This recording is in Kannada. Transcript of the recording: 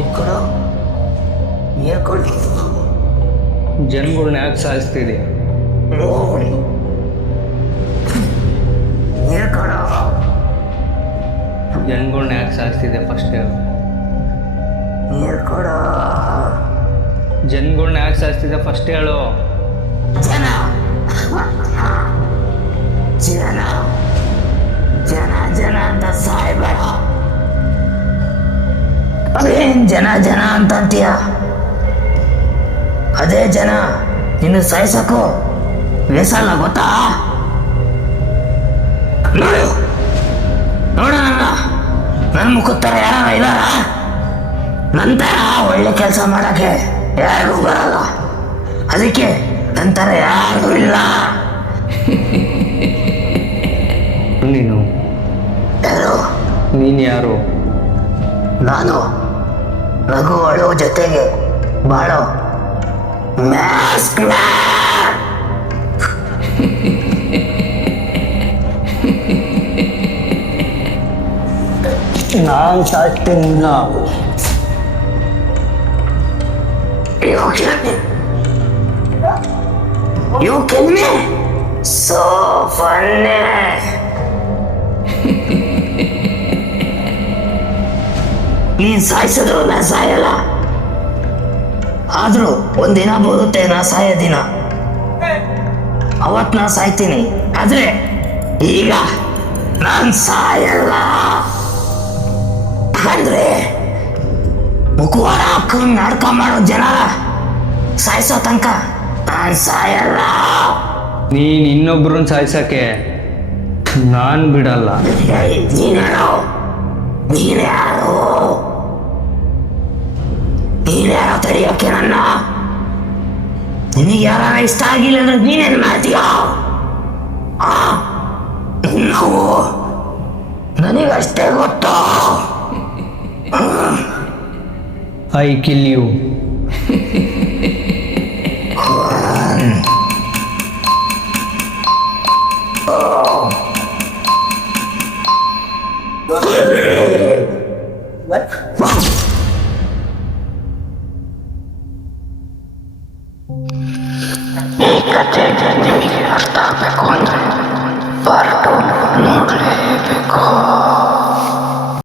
ಎಕ್ಕಡ ಎಕ್ಕಡ ಜನಗಳನ್ನ ಯಾಕೆ ಸಾಯಿಸ್ತಿದೆ? ಎಕ್ಕಡ ಜನಗಳನ್ನ ಯಾಕೆ ಸಾಯಿಸ್ತಿದೆ ಫಸ್ಟ್ ಹೇಳು. ಎಕ್ಕಡ ಜನಗಳನ್ನ ಯಾಕೆ ಸಾಯಿಸ್ತಿದೆ ಫಸ್ಟ್ ಹೇಳು. ಜನ ಜನ ಜನ ಜನ ಅಂತ ಸಾಯ್ಬೇಡ. ಅದೇನ್ ಜನ ಜನ ಅಂತಂತೀಯ? ಅದೇ ಜನ ನಿನ್ನ ಸಾಯ್ಸಕ್ಕೂ ಬೇಸಲ್ಲ ಗೊತ್ತಾ? ನೋಡು ನೋಡ ನನ್ನ ಮುಖದ ಥರ ಯಾರ ಇದಾರ? ನಂತರ ಒಳ್ಳೆ ಕೆಲಸ ಮಾಡಕ್ಕೆ ಯಾರಿಗೂ ಬರಲ್ಲ. ಅದಕ್ಕೆ ನಂತರ ಯಾರು ಇಲ್ಲ. ನೀನು ಯಾರು? ನೀನು ಯಾರು? ನಾನು ರಘು ಅಳೋ ಜೊತೆಗೆ ಬಾಳೋ ಮ್ಯಾಸ್ಕ್ ಮ್ಯಾನ್. ನಾನು ಸಾಯ್ತೀನಿಲ್ಲ. You kill me? So funny. ನೀನ್ ಸಾಯಿಸಿದ್ರು ನಾ ಸಾಯಲ್ಲ. ಆದ್ರೂ ಒಂದಿನ ಬರುತ್ತೆ ನಾ ಸಾಯೋ ದಿನ. ಅವತ್ ನಾ ಸಾಯ್ತೀನಿ. ಆದ್ರೆ ಈಗ ನಾನ್ ಸಾಯಲ್ಲ. ಅಂದ್ರೆ ಮುಖವಾಡ ಹಾಕೊಂಡು ನಾಟಕ ಮಾಡೋ ಜನ ಸಾಯಿಸೋ ತನಕ ನಾನ್ ಸಾಯಲ್ಲ. ನೀನು ಇನ್ನೊಬ್ರನ್ನ ಸಾಯ್ಸಕ್ಕೆ ನಾನು ಬಿಡಲ್ಲ. ನೀನ್ಯಾರೋ ನೀನ್ಯಾರೋ ನೀನ್ಯಾರೋ ತಡೆಯೋಕೆ ನನ್ನ? ನಿನಗೆ ಯಾರ ಇಷ್ಟ ಆಗಿಲ್ಲ ಅಂದ್ರೆ ನೀನೇನು ಮಾಡ್ತೀಯ? ನಾವು ನನಗಷ್ಟೇ ಗೊತ್ತು. I kill you. ಈ ಕಥೆ ನಿಮಗೆ ಅರ್ಥ ಆಗಬೇಕು ಅಂದ್ರೆ ಪಾರ್ಟ್ 2 ನೋಡಲೇಬೇಕು.